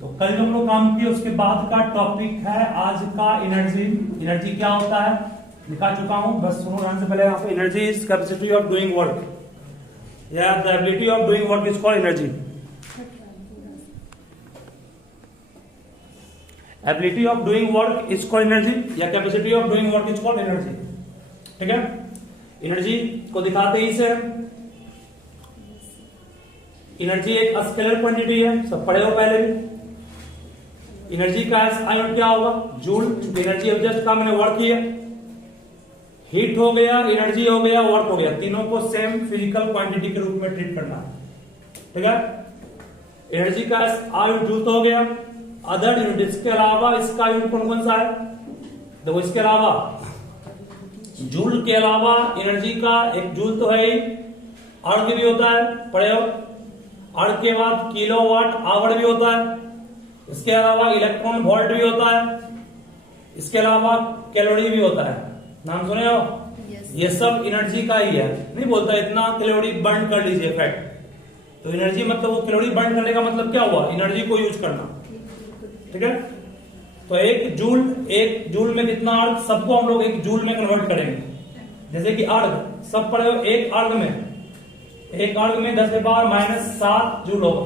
तो कल जो हम लोग काम किए उसके बाद का टॉपिक है आज का एनर्जी। एनर्जी क्या होता है दिखा चुका हूं, बस सुनो ध्यान से। पहले यहाँ पे energy is capacity of doing work या the ability of doing work is called energy. Ability of doing work is called energy या capacity of doing work is called energy. ठीक है, एनर्जी को दिखाते ही से एनर्जी एक स्केलर क्वांटिटी है, सब पढ़े हो पहले भी। एनर्जी का SI यूनिट क्या होगा? जूल। एनर्जी जस्ट का मैंने वर्क किया, हीट हो गया, एनर्जी हो गया, वर्क हो गया, तीनों को सेम फिजिकल क्वांटिटी के रूप में ट्रीट करना है। ठीक है, एनर्जी का SI यूनिट जूल तो हो गया। अदर यूनिट इसके अलावा इसका यूनिट कौन कौन सा है? देखो इसके अलावा जूल के अलावा एनर्जी का एक जूल तो है ही, अर्ग भी होता है, पढ़े हो। अर्ग के बाद किलोवाट आवर भी होता है, इसके अलावा इलेक्ट्रॉन वोल्ट भी होता है, इसके अलावा कैलोरी भी होता है। नाम सुने हो? yes. ये सब एनर्जी का ही है। नहीं बोलता इतना कैलोरी बर्न कर लीजिए फैक्ट। तो एनर्जी मतलब वो कैलोरी बर्न करने का मतलब क्या हुआ? एनर्जी को यूज करना। ठीक है, तो एक जूल में कितना अर्ग, सबको हम लोग एक जूल में कन्वर्ट करेंगे। जैसे कि अर्ग सब पढ़े हो, एक अर्ग में 10⁻⁻7 जूल होगा।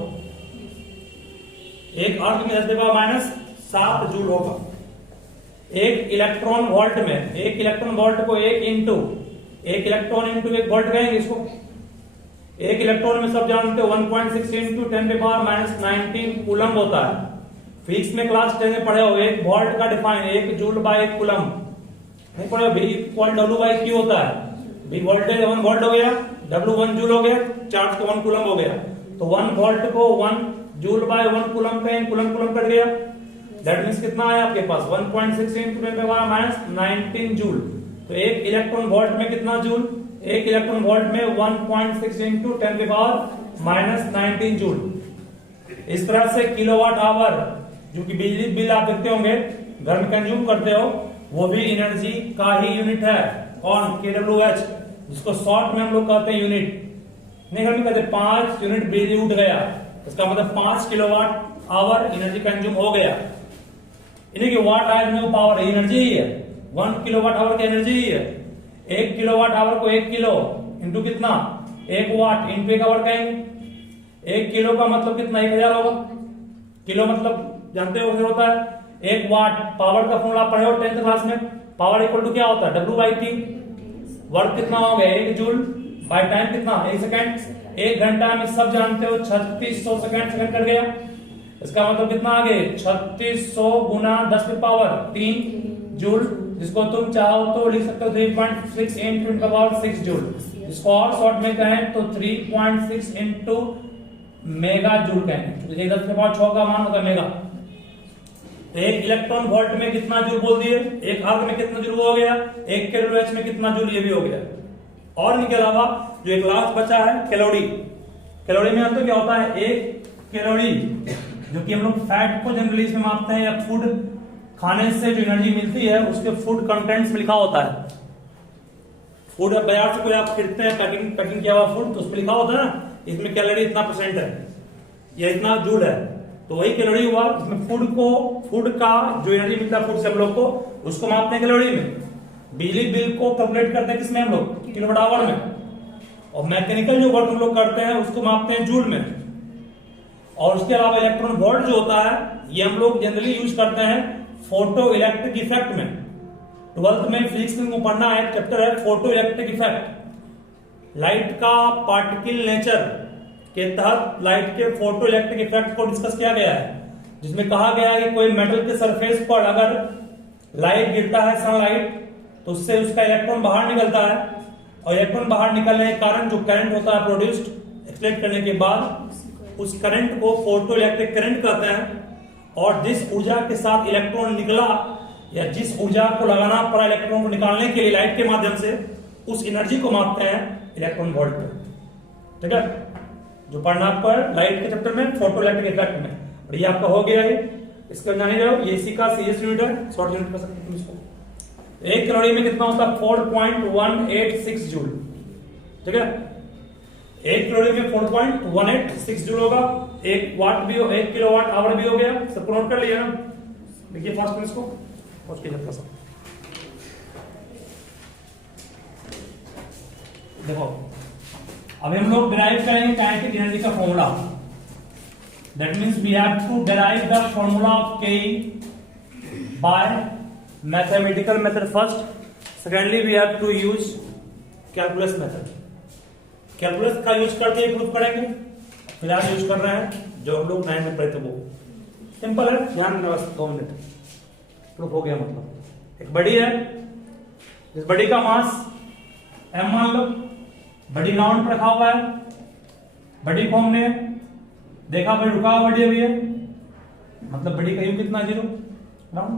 एक अर्ग में 10⁻⁷ जूल होगा। एक इलेक्ट्रॉन वोल्ट में, एक इलेक्ट्रॉन वोल्ट को एक इलेक्ट्रॉन इंटू एक वोल्ट कहेंगे इसको। एक इलेक्ट्रॉन में सब जानते हो 1.6 इंटू 10⁻⁻19 कूलम होता है। फिजिक्स में क्लास 10 में पढ़े हो, एक वोल्ट का डिफाइन 1 जूल बाय 1 कूलम। नहीं पढ़े हो? V equal W by Q होता है। V वोल्टेज 1 वोल्ट हो गया, W 1 जूल हो गया, चार्ज को 1 कूलम हो गया। तो 1 वोल्ट को 1 जूल बाय 1 कूलम कहें, कूलम कट गया। दैट मींस कितना आया आपके पास? 1.6 इंटू 10⁻⁻19 जूल। तो एक इलेक्ट्रॉन वोल्ट में कितना जूल? एक इलेक्ट्रॉन वोल्ट में 1.6 इंटू 10⁻⁻19 जूल। इस तरह से किलोवाट आवर, जो कि बिजली बिल आप देखते होंगे घर में कंज्यूम करते हो, वो भी एनर्जी का ही यूनिट है। कौन? kWh, जिसको शॉर्ट में हम लोग कहते हैं यूनिट। नहीं हम कहते 5 यूनिट बिजली उठ गया, इसका मतलब 5 किलोवाट आवर एनर्जी कंज्यूम हो गया। यानी कि वाट आवर में पावर एनर्जी ही है, 1 किलोवाट आवर की एनर्जी ही है। 1 किलोवाट आवर को 1 किलो इंटू कितना? 1 वाट इंटू 1 आवर कहेंगे। 1 किलो का मतलब कितना? 1000 होगा। किलो मतलब जानते हो क्या होता है? 1 वाट। पावर का फॉर्मूला पढ़े हो 10th क्लास में। पावर इक्वल टू क्या होता है? W/T। वर्क कितना हो गया? 1 जूल बाय टाइम कितना? 1 सेकेंड। 1 घंटा में सब जानते हो 3600 सेकेंड कट गया। इसका मतलब कितना आ गए? 3600 गुना 10 की पावर 3 जूल, जिसको तुम चाहो तो लिख सकते हो 3.6 इंटू 10 की पावर 6 जूल। इसको और शॉर्ट में कहें तो 3.6 इंटू मेगा जूल कहेंगे। 10 की पावर 6 का मान होता है मेगा। एक इलेक्ट्रॉन वोल्ट में कितना जूल बोल दिए, एक अर्ग में कितना जूल हो गया, 1 kWh में कितना जूल, ये भी हो गया। और इनके अलावा जो एक लास्ट बचा है कैलोरी। कैलोरी में तो क्या होता है? 1 कैलोरी, जो कि हम लोग फैट को जनरली इसमें मापते हैं, या फूड खाने से जो एनर्जी मिलती है उसके फूड कंटेंट्स में लिखा होता है। फूड बाजार से कोई आप खरीदते हैं पैकिंग किया हुआ फूड, तो उसमें लिखा होता है ना इसमें कैलोरी इतना % है या इतना जूल है। तो वही कैलोरी हुआ। इसमें फूड का जो एनर्जी मिलता है फूड से हम लोग को, उसको मापते हैं कैलोरी में। बिजली बिल को कैलकुलेट करते हैं किसमें? हम लोग किलोवाट आवर में। और मैकेनिकल जो वर्क हम लोग करते हैं उसको मापते हैं जूल में। और उसके अलावा इलेक्ट्रॉन वोल्ट जो होता है ये हम लोग जनरली यूज करते हैं फोटो इलेक्ट्रिक इफेक्ट में। 12th में फिजिक्स में पढ़ना है, चैप्टर है फोटो इलेक्ट्रिक इफेक्ट। लाइट का पार्टिकल नेचर के तहत लाइट के फोटो इलेक्ट्रिक इफेक्ट को डिस्कस किया गया है, जिसमें कहा गया है कि कोई मेटल के सरफेस पर अगर लाइट गिरता है, सनलाइट, तो उससे उसका इलेक्ट्रॉन बाहर निकलता है। और इलेक्ट्रॉन बाहर निकलने के कारण जो करंट होता है प्रोड्यूस्ड, एक्सलेट करने के बाद उस करंट को फोटो इलेक्ट्रिक करंट कहते हैं। और जिस ऊर्जा के साथ इलेक्ट्रॉन निकला या जिस ऊर्जा को लगाना पड़ा इलेक्ट्रॉन को निकालने के लिए लाइट के माध्यम से, उस एनर्जी को मापते हैं इलेक्ट्रॉन वोल्ट में। ठीक है, जो पढ़ना पर लाइट के चैप्टर में फोटो इलेक्ट्रिक इफेक्ट में। और ये आपका हो गया है, इसका जाने जाओ, ये इसी का सीएस यूनिट है, शॉर्ट यूनिट कर सकते हैं इसको। 1 कैलोरी में कितना होता है? 4.186 जूल। ठीक है, 1 कैलोरी में 4.186 जूल होगा। 1 वाट भी हो, 1 किलोवाट आवर भी हो गया। सब नोट कर लिया ना। देखिए फर्स्ट में इसको पहुंच के जब सब देखो, अभी हम लोग डिराइव करेंगे काइनेटिक एनर्जी का formula. That means we have to derive the formula of K by mathematical method first. Secondly we have to use calculus method. Calculus का यूज करके प्रूफ करेंगे। फिलहाल यूज कर रहे हैं जो हम लोग 9 में पढ़े थे वो सिंपल है। ध्यान रखना बस 2 मिनट प्रूफ हो गया। मतलब एक बड़ी है, इस बड़ी का मास m मान लो, बड़ी राउंड पर रखा हुआ है। बड़ी को हमने देखा भाई रुका हुआ बड़ी अभी है, मतलब बड़ी का यू कितना 0 राउंड।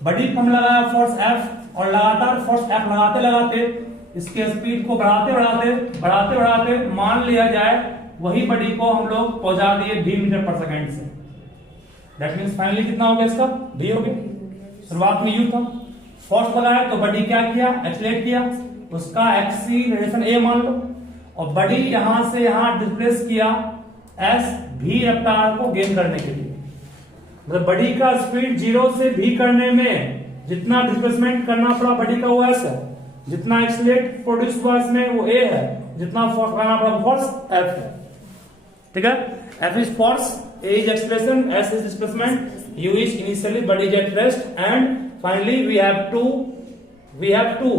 बड़ी को हम लगाया फोर्स F और लगातार फोर्स F लगाते लगाते इसके स्पीड को बढ़ाते मान लिया जाए वही बड़ी को हम लोग पहुंचा दिए 20 मीटर पर सेकंड से। दैट मींस फाइनली कितना हो गया इसका v हो गया। शुरुआत में u था, फोर्स लगाया तो बड़ी क्या किया, एक्सीलरेट किया, उसका एक्सीलरेशन a मान लो, और बड़ी यहां से यहां डिस्प्लेस किया s v रफ्तार को गेन करने के लिए। मतलब बड़ी का स्पीड 0 से v करने में जितना डिस्प्लेसमेंट करना पड़ा बड़ी का वो s है, जितना एक्सीलरेट प्रोड्यूस हुआ इसमें वो a है, जितना फोर्स लगाना पड़ा फोर्स f है। ठीक है, f is force, a is acceleration, s is displacement, u is initially body is at rest, and finally we have to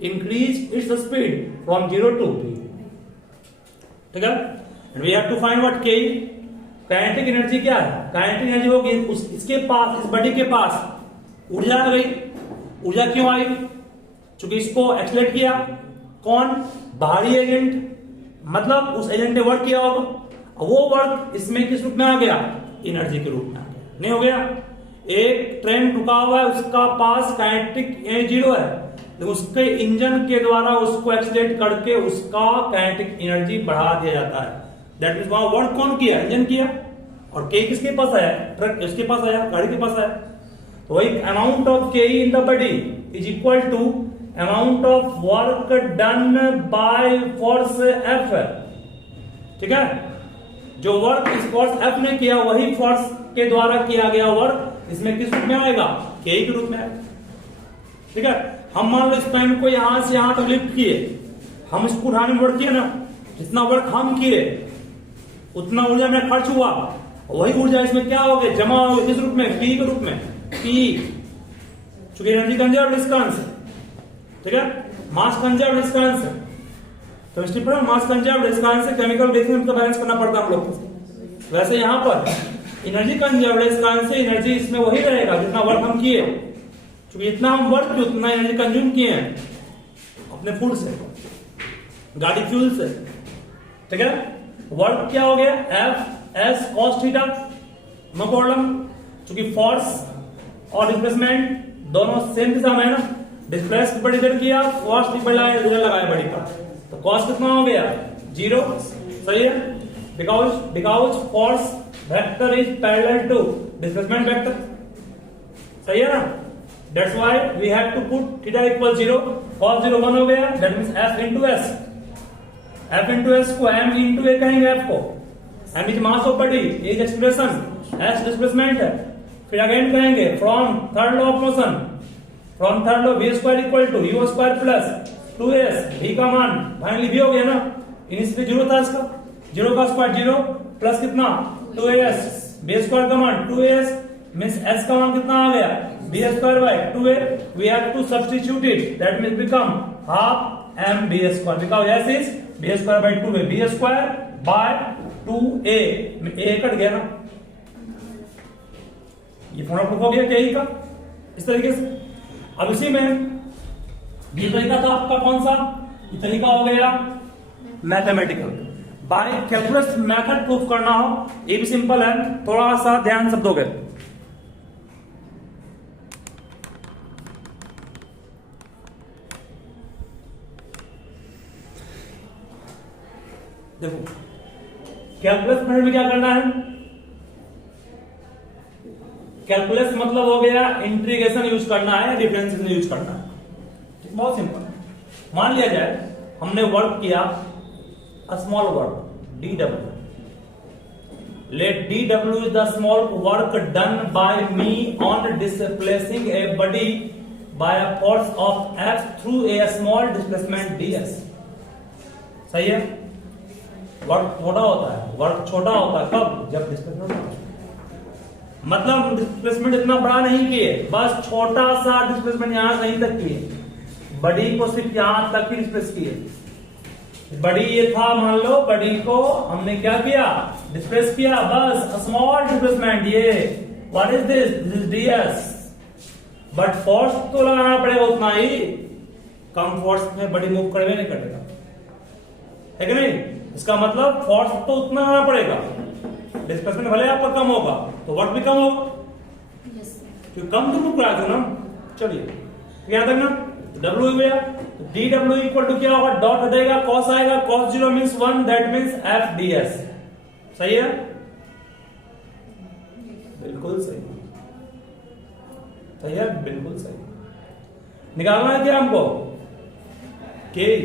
increase its speed from 0 to v. ठीक है, and we have to find what k। Kinetic energy क्या है? Kinetic energy होगी इसके पास, इस body के पास ऊर्जा आ गई। ऊर्जा क्यों आई? चूंकि इसको एक्सीलरेट किया कौन? बाहरी एजेंट, मतलब उस एजेंट ने वर्क किया होगा, वो वर्क इसमें किस रूप में आ गया? एनर्जी के रूप में आ गया। नहीं हो गया? एक ट्रेन रुका हुआ है, उसका पास काइनेटिक एनर्जी 0 है, तो उसके इंजन के द्वारा उसको एक्सीलरेट करके उसका काइनेटिक एनर्जी बढ़ा दिया जाता है। दैट मींस वहां वर्क कौन किया? इंजन किया। और के किसके पास आया? ट्रक इसके पास आया, गाड़ी के पास आया। तो वही amount of K in the body is equal to amount of work done by force F. ठीक है, जो वर्क इस फोर्स एफ ने किया वही फोर्स के द्वारा किया गया वर्क इसमें किस रूप में आएगा? के के रूप में आएगा। ठीक है, हम मान लो इस पेन को यहां से यहां तक लिफ्ट किए, हम इसको उठाने में वर्क किए ना, जितना वर्क हम किए उतना ऊर्जा में खर्च हुआ, वही ऊर्जा इसमें क्या हो गया? जमा हो गई किस रूप में? पी के रूप में। पी चूंकि एनर्जी कंजर्व डिस्टेंस, ठीक है, मास कंजर्व डिस्टेंस, तो इसलिए पर मास कंजर्व डिस्टेंस से केमिकल रिएक्शन को बैलेंस करना पड़ता है हम लोग को। वैसे यहां पर एनर्जी कंजर्व डिस्टेंस से एनर्जी इसमें वही रहेगा जितना वर्क हम किए, क्योंकि इतना हम वर्क किए उतना एनर्जी कंज्यूम किए हैं अपने फूड से, गाड़ी फ्यूल से। ठीक है, वर्क क्या हो गया? F S cos theta, no problem, क्योंकि फोर्स और डिस्प्लेसमेंट दोनों सेम दिशा में है ना। डिस्प्लेस बड़ी देर किया, फोर्स भी बढ़ाया, लगाया बड़ी का, तो कॉस कितना हो गया? 0। सही है, because force vector is parallel to displacement vector. सही है ना? That's why we have to put theta equal 0। cos 0 1 हो गया, that means f into S. f into S को m इंटू a कहेंगे। f को m is mass of body, a is expression, s displacement है। फिर again कहेंगे from third law of motion, from third law v square equal to u square plus 2s, v का मान finally v हो गया ना। Initially 0 था इसका, 0 का स्क्वायर 0 प्लस कितना? 2as, b स्क्वायर का मान 2as मींस s का मान कितना आ गया? b square by 2a। We have to substitute it, that means become half m b square, because s is b square by 2a, b square by 2a, a cut गया ना। ये formula proof हो गया क्या ही का इस तरीके से। अब इसी में ये तरीका था आपका कौन सा? ये तरीका हो गया mathematical. By calculus method proof करना हो, ये भी सिंपल है, थोड़ा सा ध्यान सब दोगे। देखो कैलकुलस मेथड में क्या करना है? कैलकुलस मतलब हो गया इंटीग्रेशन यूज करना है, डिफरेंशिएशन यूज करना है। बहुत सिंपल है। मान लिया जाए हमने वर्क किया a small work dw. Let dw is the small work done by me on displacing a body by a force of F through a small displacement ds. सही है? वर्क छोटा होता है, वर्क छोटा होता है कब? जब डिस्प्लेसमेंट, मतलब डिस्प्लेसमेंट इतना बड़ा नहीं किए, बस छोटा सा डिस्प्लेसमेंट यहां कहीं तक किए, बड़ी को सिर्फ यहां तक ही डिस्प्लेस किए। बड़ी ये था, मान लो बड़ी को हमने क्या किया? डिस्प्लेस किया, बस स्मॉल डिस्प्लेसमेंट। ये what is this? This DS. But force तो लगाना पड़ेगा उतना ही, कम फोर्स में बड़ी मूव करवे नहीं करेगा, है कि नहीं? इसका मतलब फोर्स तो उतना लगाना पड़ेगा, डिस्प्लेसमेंट भले आपका कम होगा तो वर्क भी कम होगा, क्योंकि कम तो मूव करा दो ना। चलिए याद रखना, डब्ल्यू हो गया, डी डब्ल्यू इक्वल टू क्या होगा? डॉट हटेगा, कॉस आएगा, cos 0 means 1, that means F D S. सही है? बिल्कुल सही, सही है, बिल्कुल सही। निकालना है क्या हमको? के,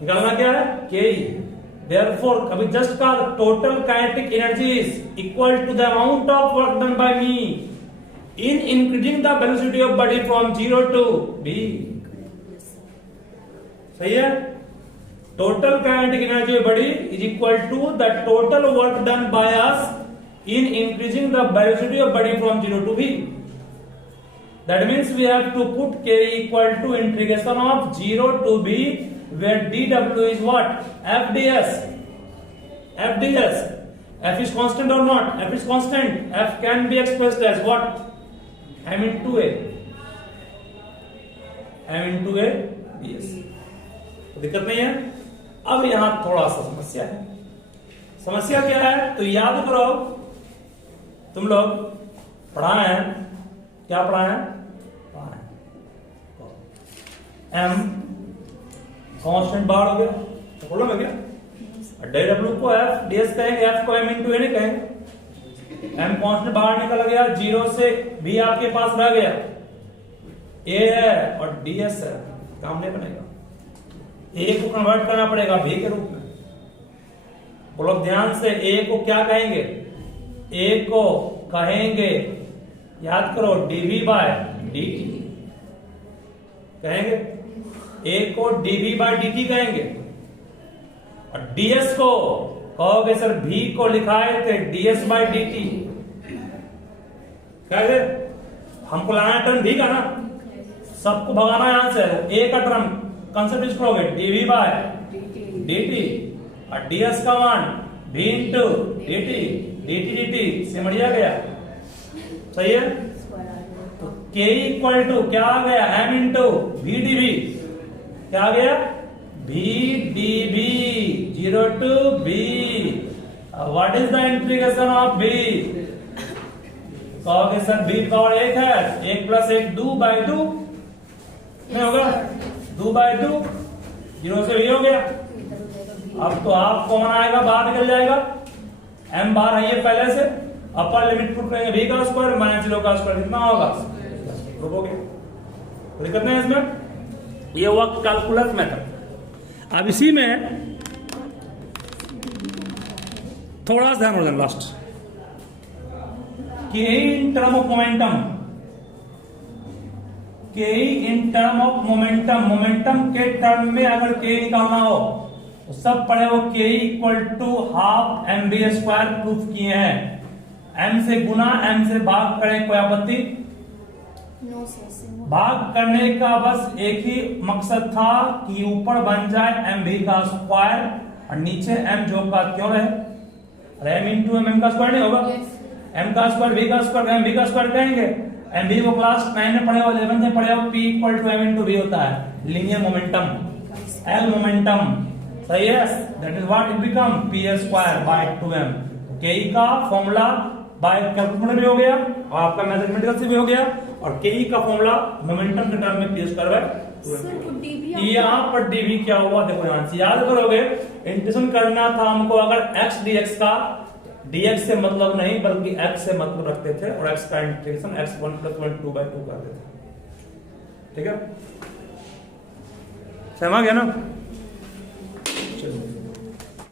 निकालना क्या है? के। Therefore, अभी जस्ट का total kinetic energy is equal to the amount of work done by me in increasing the velocity of body from 0 to b. सही है? Total kinetic energy of body is equal to the total work done by us in increasing the velocity of body from 0 to b. That means we have to put k equal to integration of 0 to b, where dw is what? F ds. F ds. F is constant or not? F is constant. F can be expressed as what? M into a. M into a ds. तो दिक्कत नहीं है। अब यहां थोड़ा सा समस्या है। समस्या क्या है? तो याद करो, तुम लोग पढ़ाए हैं, क्या पढ़ाए हैं? M कांस्टेंट बाहर हो गया, तो प्रॉब्लम है क्या? डब्ल्यू को एफ ds कहेंगे, एफ को m इंटू ए नहीं कहेंगे। m कांस्टेंट बाहर निकल गया, 0 से b आपके पास रह गया, a है और ds है, काम नहीं बनेगा। a को कन्वर्ट करना पड़ेगा b के रूप में। बोलो ध्यान से, a को क्या कहेंगे? a को कहेंगे, याद करो, dv बाय dt कहेंगे, a को dv बाय dt कहेंगे, और ds को कहोगे सर v को लिखाए थे ds बाय dt, कहेंगे हमको लाना टर्म v का ना, सबको भगाना यहां से, a का टर्म कंसेप्ट यूज करोगे dv बाय dt, और ds का मान v into dt, dt dt Simaria गया। सही है? तो k इक्वल टू क्या आ गया? m इंटू v dv, क्या आ गया? v dv 0 to b। What is the integration of b? कहोगे सर b पावर 1 है, 1 प्लस 1 2 बाय 2 नहीं होगा, 2 बाय 2, 0 से v हो गया। अब तो आप कौन आएगा, बाहर निकल जाएगा, m बाहर है ये पहले से, अपर लिमिट पुट करेंगे v का स्क्वायर माइनस 0 का स्क्वायर कितना होगा? हो गया। दिक्कत नहीं है इसमें, ये हुआ कैलकुलस मेथड। अब इसी में थोड़ा सा ध्यान हो जाए, लास्ट के इन टर्म ऑफ मोमेंटम, के in term of momentum, momentum के टर्म में अगर के निकालना हो तो सब पढ़े हो, K equal to half M B square proof किए हैं। एम से गुना, एम से भाग करें, कोई आपत्ति? भाग करने का बस एक ही मकसद था कि ऊपर बन जाए एम भी का स्क्वायर और नीचे एम जो का क्यों रहे? अरे एम इंटू एम का स्क्वायर नहीं होगा, एम का स्क्वायर भी का स्क्वायर एम भी का स्क्वायर कहेंगे। एम भी को क्लास 9 में पढ़े हो, 11 में पढ़े हो, P equal to M into B होता है लीनियर मोमेंटम, एल मोमेंटम। सही है? That is what it become P square by 2m। K का फॉर्मूला बाय कैलकुलेटर भी हो गया और आपका मैथमेटिकल से भी हो गया, और के का फॉर्मूला मोमेंटम के टर्म में पी स्क्वायर बाय 2m। यहाँ पर dv क्या हुआ देखो, ध्यान से याद करोगे, इंटीग्रेशन करना था हमको अगर x dx का, dx से मतलब नहीं बल्कि x से मतलब रखते थे, और x का इंटीग्रेशन x1 + 1 2/2 करते थे। ठीक है, समझ गया ना? चलो